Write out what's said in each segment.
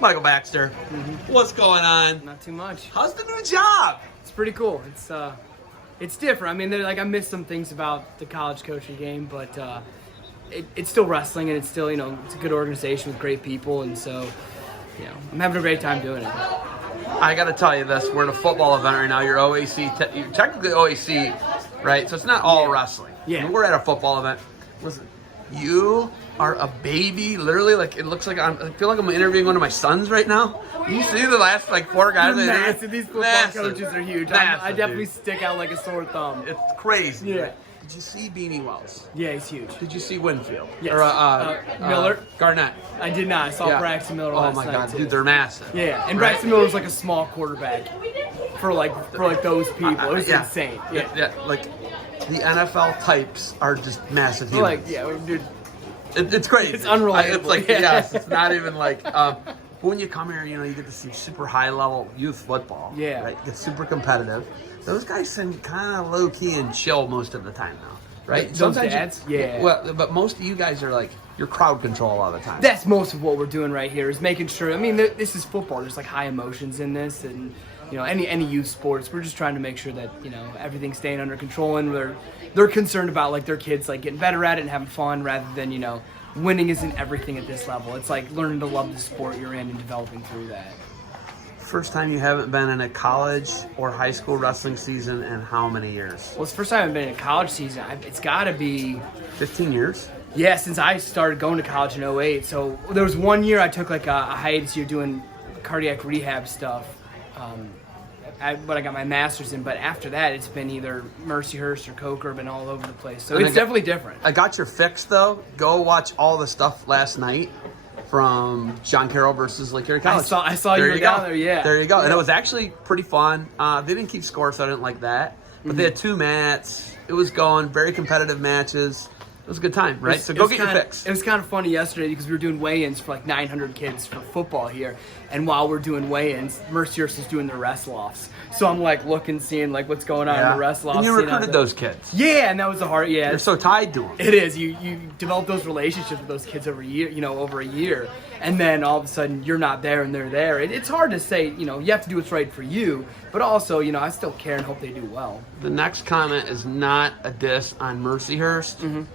Michael Baxter. What's going on? Not too much. How's the new job? It's pretty cool. It's different. I mean, I miss some things about the college coaching game, but it's still wrestling, and it's still, it's a good organization with great people, and so, I'm having a great time doing it. I got to tell you this. We're at a football event right now. You're OAC. You're technically OAC, right? So it's not all wrestling. Yeah. I mean, we're at a football event. Listen, you are a baby. Literally, like, it looks like I feel like I'm interviewing one of my sons right now. You see the last, 4 guys? They're massive. These football coaches are huge. I definitely dude. stick out like a sore thumb. It's crazy. Yeah. Did you see Beanie Wells? Yeah, he's huge. Did you see Winfield? Yes. Or Miller? Garnett. I did not. I saw Braxton Miller last night. Oh my God, too. dude, they're massive. Yeah, and Braxton Miller was like a small quarterback for those people. It was insane. Yeah, like the NFL types are just massive humans. Dude, it's crazy. It's unrelatable. It's like yes, it's not even like. But when you come here, you get to see super high level youth football. Yeah. Right. It's super competitive. Those guys seem kind of low key and chill most of the time now. Right. Those Sometimes dads. Yeah. Well, but most of you guys are like you're crowd control all the time. That's most of what we're doing right here is making sure. I mean, this is football. There's like high emotions in this, and any youth sports. We're just trying to make sure that everything's staying under control, and they're concerned about like their kids like getting better at it and having fun, rather than winning isn't everything at this level. It's like learning to love the sport you're in and developing through that. First time you haven't been in a college or high school wrestling season in how many years? Well, it's the first time I've been in a college season. It's got to be 15 years. Yeah, since I started going to college in 08. So there was 1 year I took like a hiatus year doing cardiac rehab stuff. But I got my master's in. But after that, it's been either Mercyhurst or Coker, been all over the place. So it's definitely different. I got your fix though. Go watch all the stuff last night from John Carroll versus Lake Erie College. I saw you were down there. Yeah. There you go. Yeah. And it was actually pretty fun. They didn't keep score, so I didn't like that. But they had 2 mats. It was going very competitive matches. It was a good time, right? So go get your fix. It was kind of funny yesterday because we were doing weigh-ins for like 900 kids for football here, and while we're doing weigh-ins, Mercyhurst is doing the wrestle-offs. So I'm like looking, seeing like what's going on in the wrestle-offs. And you recruited those kids. Yeah, and that was the hard. Yeah, you're so tied to them. It is. You develop those relationships with those kids over a year, and then all of a sudden you're not there and they're there. It's hard to say. You have to do what's right for you, but also I still care and hope they do well. The next comment is not a diss on Mercyhurst.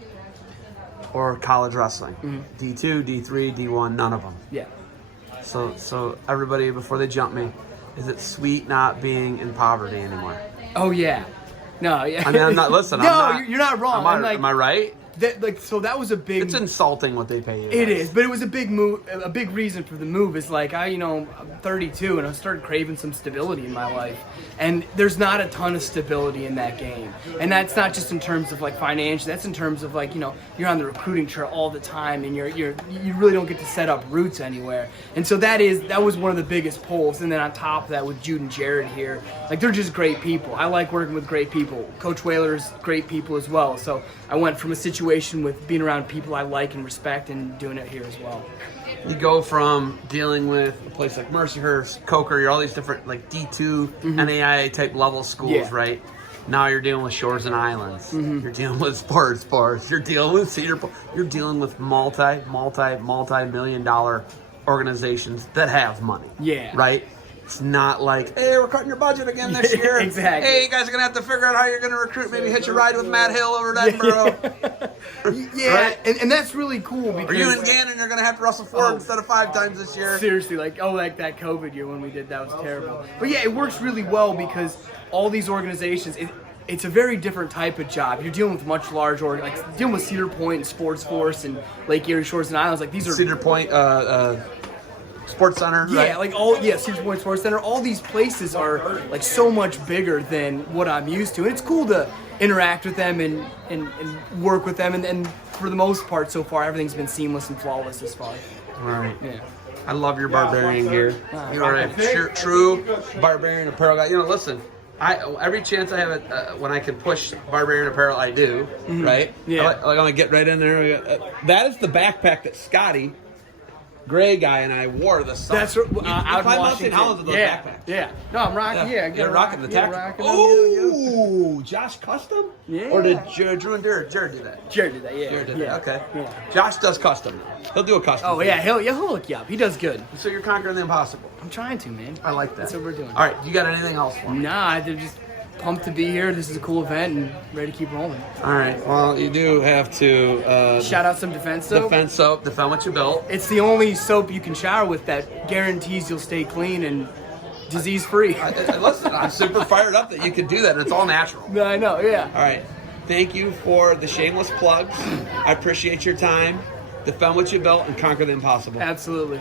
Or college wrestling. D2, D3, D1, none of them. Yeah. So everybody, before they jump me, is it sweet not being in poverty anymore? Oh, yeah. No, yeah. I mean, I'm not, listen, you're not wrong. Am I right? So that was a big... It's insulting what they pay you. It is, but it was a big move. A big reason for the move is like, I'm 32 and I started craving some stability in my life. And there's not a ton of stability in that game. And that's not just in terms of like financial, that's in terms of like, you're on the recruiting trail all the time and you really don't get to set up roots anywhere. And so that was one of the biggest pulls. And then on top of that with Jude and Jared here, like they're just great people. I like working with great people. Coach Whaler's great people as well. So I went from a situation with being around people I like and respect and doing it here as well. You go from dealing with a place like Mercyhurst, Coker, you're all these different like D2, NAIA type level schools, right? Now you're dealing with Shores and Islands. You're dealing with sports. You're dealing with Cedar Point. You're dealing with multi-million dollar organizations that have money. Yeah. Right? It's not like, hey, we're cutting your budget again this year. Exactly. Hey, you guys are going to have to figure out how you're going to recruit. Maybe hitch a ride with Matt Hill over at Edinburgh. Right? and that's really cool. Because or you and Gannon are going to have to wrestle 4 instead of 5 times this year. Seriously, like that COVID year when we did that was terrible. But yeah, it works really well because all these organizations, it's a very different type of job. You're dealing with much larger, like dealing with Cedar Point and Sports Force and Lake Erie Shores and Islands. Like these are Cedar Point, Sports Center, yeah, right? Cedar Point Sports Center. All these places are like so much bigger than what I'm used to, and it's cool to interact with them and work with them. And for the most part, so far, everything's been seamless and flawless as far. All right. Yeah. I love your barbarian gear. You are a true barbarian apparel guy. Listen. Every chance I have when I can push barbarian apparel, I do. Right? Yeah. I'm gonna get right in there. That is the backpack that Scotty Gray guy and I wore the stuff. That's out in Mount St. Washington. Helens with those Yeah, backpacks. yeah. No, I'm rocking. Yeah, You're rocking the tactical. rocking Oh, Josh custom? Yeah. Or did Drew and Jared do that? Jared did that. Yeah. Jared did yeah. that. Okay. Yeah. Josh does custom. He'll do a custom. Oh for yeah, you. he'll hook you up. He does good. So you're conquering the impossible. I'm trying to, man. I like that. That's what we're doing. All right, you got anything else for me? Nah, they're just pumped to be here. This is a cool event and ready to keep rolling. All right. Well, you do have to Shout out some defense soap. defend soap, defend what you built. It's the only soap you can shower with that guarantees you'll stay clean and disease free. Listen, I'm super fired up that you could do that. It's all natural. No, I know. Yeah. All right. Thank you for the shameless plugs. I appreciate your time. Defend what you built and conquer the impossible. Absolutely.